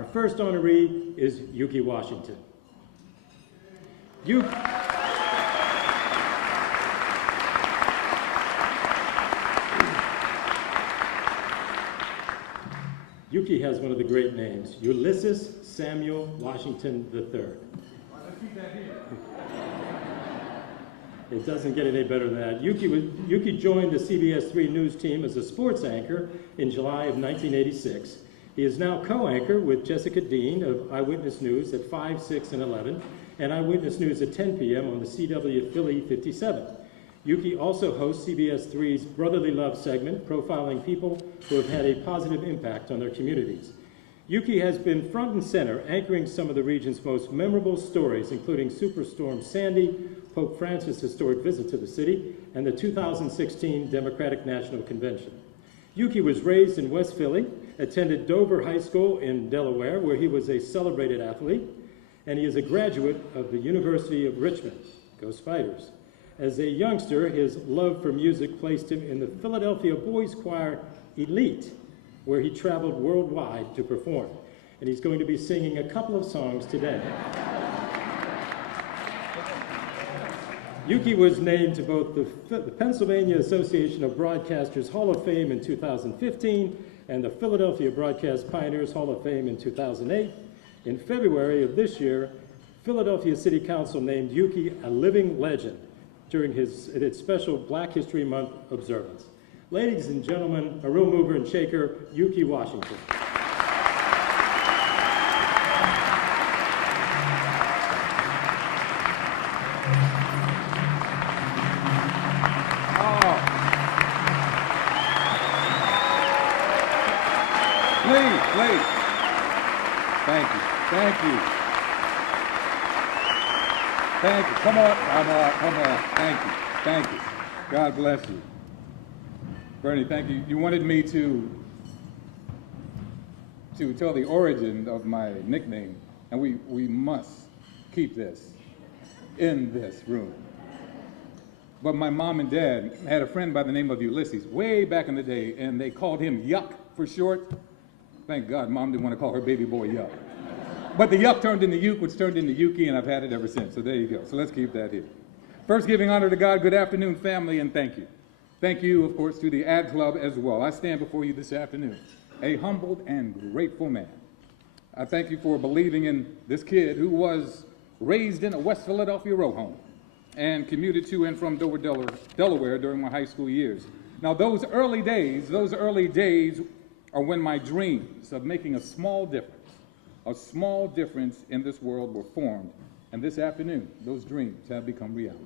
Our first honoree is Ukee Washington. Ukee has one of the great names, Ulysses Samuel Washington III. Let's keep that here. It doesn't get any better than that. Ukee joined the CBS3 news team as a sports anchor in July of 1986. He is now co-anchor with Jessica Dean of Eyewitness News at 5, 6, and 11, and Eyewitness News at 10 p.m. on the CW Philly 57. Ukee also hosts CBS3's Brotherly Love segment, profiling people who have had a positive impact on their communities. Ukee has been front and center, anchoring some of the region's most memorable stories, including Superstorm Sandy, Pope Francis' historic visit to the city, and the 2016 Democratic National Convention. Ukee was raised in West Philly, attended Dover High School in Delaware, where he was a celebrated athlete, and he is a graduate of the University of Richmond. Go Spiders. As a youngster, his love for music placed him in the Philadelphia Boys Choir Elite, where he traveled worldwide to perform. And he's going to be singing a couple of songs today. Ukee was named to both the Pennsylvania Association of Broadcasters Hall of Fame in 2015 and the Philadelphia Broadcast Pioneers Hall of Fame in 2008. In February of this year, Philadelphia City Council named Ukee a living legend during its special Black History Month observance. Ladies and gentlemen, a real mover and shaker, Ukee Washington. Please. Thank you. Come on. Thank you. God bless you. Bernie, thank you. You wanted me to tell the origin of my nickname, and we must keep this in this room. But my mom and dad had a friend by the name of Ulysses way back in the day, and they called him Yuck for short. Thank God Mom didn't want to call her baby boy Yuck. But the Yuck turned into Uke, which turned into Ukee, and I've had it ever since. So there you go. So let's keep that here. First, giving honor to God. Good afternoon, family, and thank you. Thank you, of course, to the Ad Club as well. I stand before you this afternoon, a humbled and grateful man. I thank you for believing in this kid who was raised in a West Philadelphia row home and commuted to and from Dover, Delaware during my high school years. Now, those early days are when my dreams of making a small difference in this world were formed. And this afternoon, those dreams have become reality.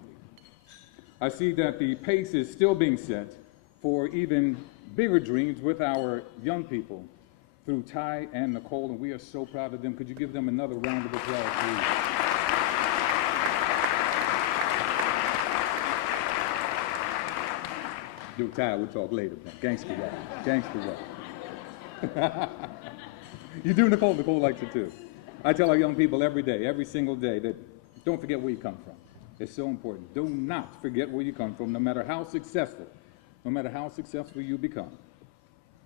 I see that the pace is still being set for even bigger dreams with our young people through Ty and Nicole, and we are so proud of them. Could you give them another round of applause, please? Yo, Ty, we'll talk later, man. Gangster rap. You do, Nicole? Nicole likes it too. I tell our young people every day, every single day, that don't forget where you come from. It's so important. Do not forget where you come from, no matter how successful you become.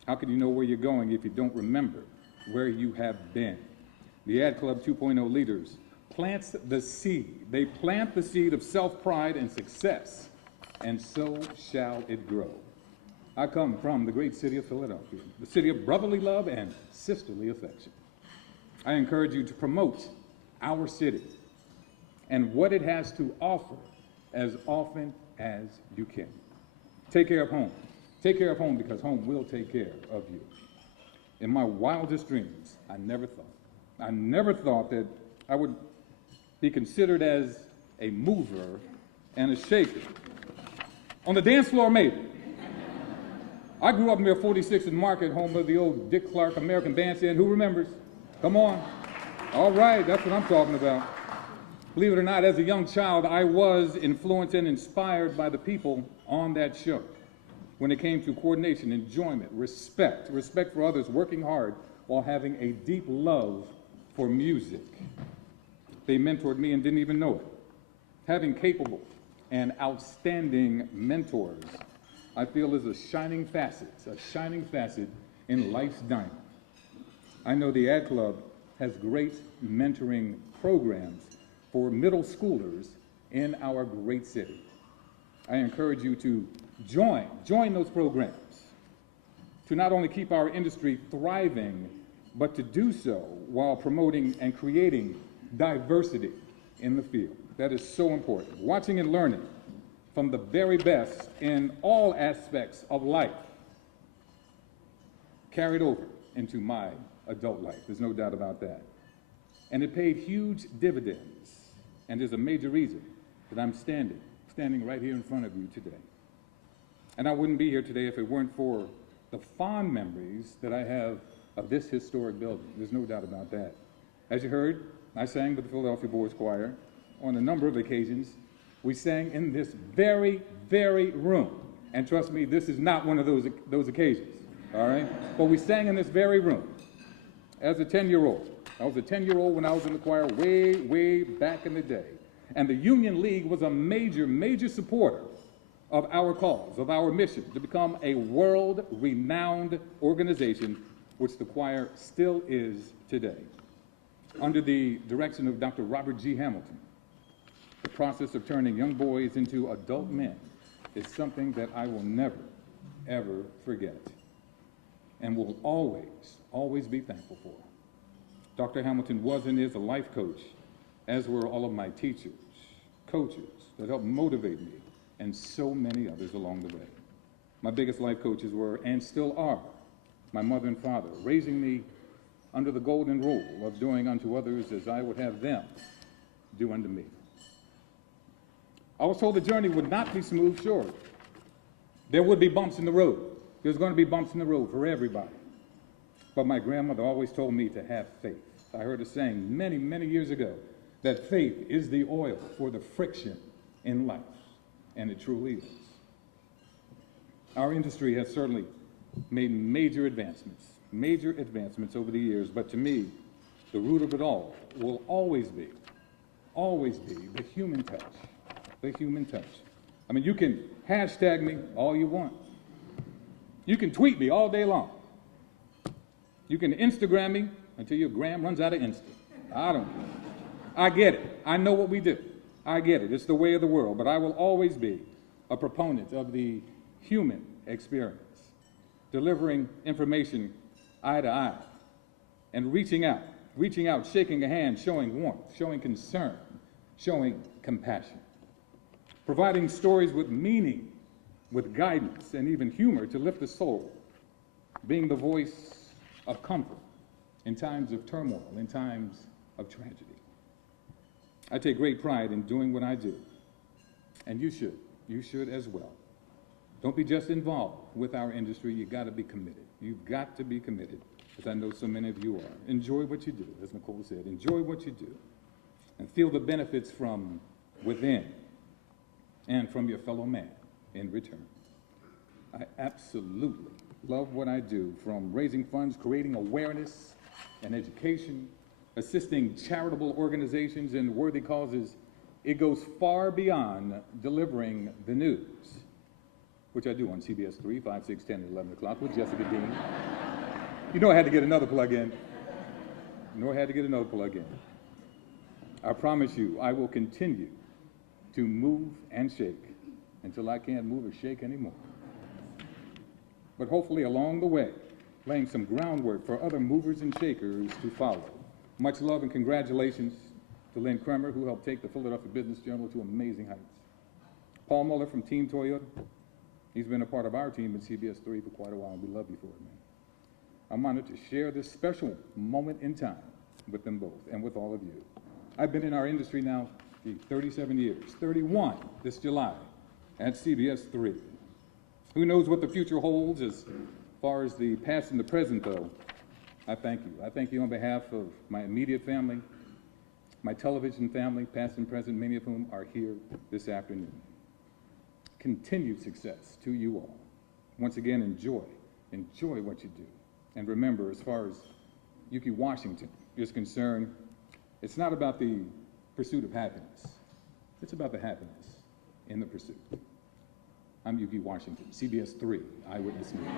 How can you know where you're going if you don't remember where you have been? The Ad Club 2.0 leaders plants the seed. They plant the seed of self-pride and success, and so shall it grow. I come from the great city of Philadelphia, the city of brotherly love and sisterly affection. I encourage you to promote our city and what it has to offer as often as you can. Take care of home. Take care of home because home will take care of you. In my wildest dreams, I never thought that I would be considered as a mover and a shaker. On the dance floor, maybe. I grew up near 46th and Market, home of the old Dick Clark American Bandstand. Who remembers? Come on. All right, that's what I'm talking about. Believe it or not, as a young child, I was influenced and inspired by the people on that show. When it came to coordination, enjoyment, respect for others, working hard while having a deep love for music. They mentored me and didn't even know it. Having capable and outstanding mentors, I feel is a shining facet in life's diamond. I know the Ad Club has great mentoring programs for middle schoolers in our great city. I encourage you to join those programs to not only keep our industry thriving, but to do so while promoting and creating diversity in the field. That is so important. Watching and learning from the very best in all aspects of life carried over into my adult life. There's no doubt about that. And it paid huge dividends, and is a major reason that I'm standing right here in front of you today. And I wouldn't be here today if it weren't for the fond memories that I have of this historic building. There's no doubt about that. As you heard, I sang with the Philadelphia Boys Choir on a number of occasions. We sang in this very, very room. And trust me, this is not one of those occasions, all right? But we sang in this very room as a 10-year-old. I was a 10-year-old when I was in the choir way, way back in the day. And the Union League was a major, major supporter of our cause, of our mission to become a world-renowned organization, which the choir still is today. Under the direction of Dr. Robert G. Hamilton, the process of turning young boys into adult men is something that I will never, ever forget, and will always, always be thankful for. Dr. Hamilton was and is a life coach, as were all of my teachers, coaches that helped motivate me, and so many others along the way. My biggest life coaches were, and still are, my mother and father, raising me under the golden rule of doing unto others as I would have them do unto me. I was told the journey would not be smooth, sure. There would be bumps in the road. There's going to be bumps in the road for everybody. But my grandmother always told me to have faith. I heard her saying many, many years ago that faith is the oil for the friction in life, and it truly is. Our industry has certainly made major advancements over the years, but to me, the root of it all will always be the human touch. The human touch. I mean, you can hashtag me all you want. You can tweet me all day long. You can Instagram me until your gram runs out of Insta. I don't know. I get it. I know what we do. I get it. It's the way of the world. But I will always be a proponent of the human experience, delivering information eye to eye, and reaching out, shaking a hand, showing warmth, showing concern, showing compassion, providing stories with meaning, with guidance, and even humor to lift the soul, being the voice of comfort in times of turmoil, in times of tragedy. I take great pride in doing what I do, and you should as well. Don't be just involved with our industry, you gotta be committed. You've got to be committed, as I know so many of you are. Enjoy what you do, as Nicole said, enjoy what you do, and feel the benefits from within and from your fellow man in return. I absolutely love what I do, from raising funds, creating awareness and education, assisting charitable organizations and worthy causes. It goes far beyond delivering the news, which I do on CBS3, 5, 6, 10, and 11 o'clock with Jessica Dean. You know I had to get another plug in. I promise you, I will continue to move and shake until I can't move or shake anymore. But hopefully along the way, laying some groundwork for other movers and shakers to follow. Much love and congratulations to Lynn Kremer, who helped take the Philadelphia Business Journal to amazing heights. Paul Muller from Team Toyota. He's been a part of our team at CBS3 for quite a while, and we love you for it, man. I'm honored to share this special moment in time with them both and with all of you. I've been in our industry now 37 years, 31 this July at CBS3. Who knows what the future holds as far as the past and the present, though. I thank you. I thank you on behalf of my immediate family, my television family, past and present, many of whom are here this afternoon. Continued success to you all. Once again, enjoy what you do. And remember, as far as Ukee Washington is concerned, it's not about the pursuit of happiness. It's about the happiness in the pursuit. I'm Ukee Washington, CBS3 Eyewitness News.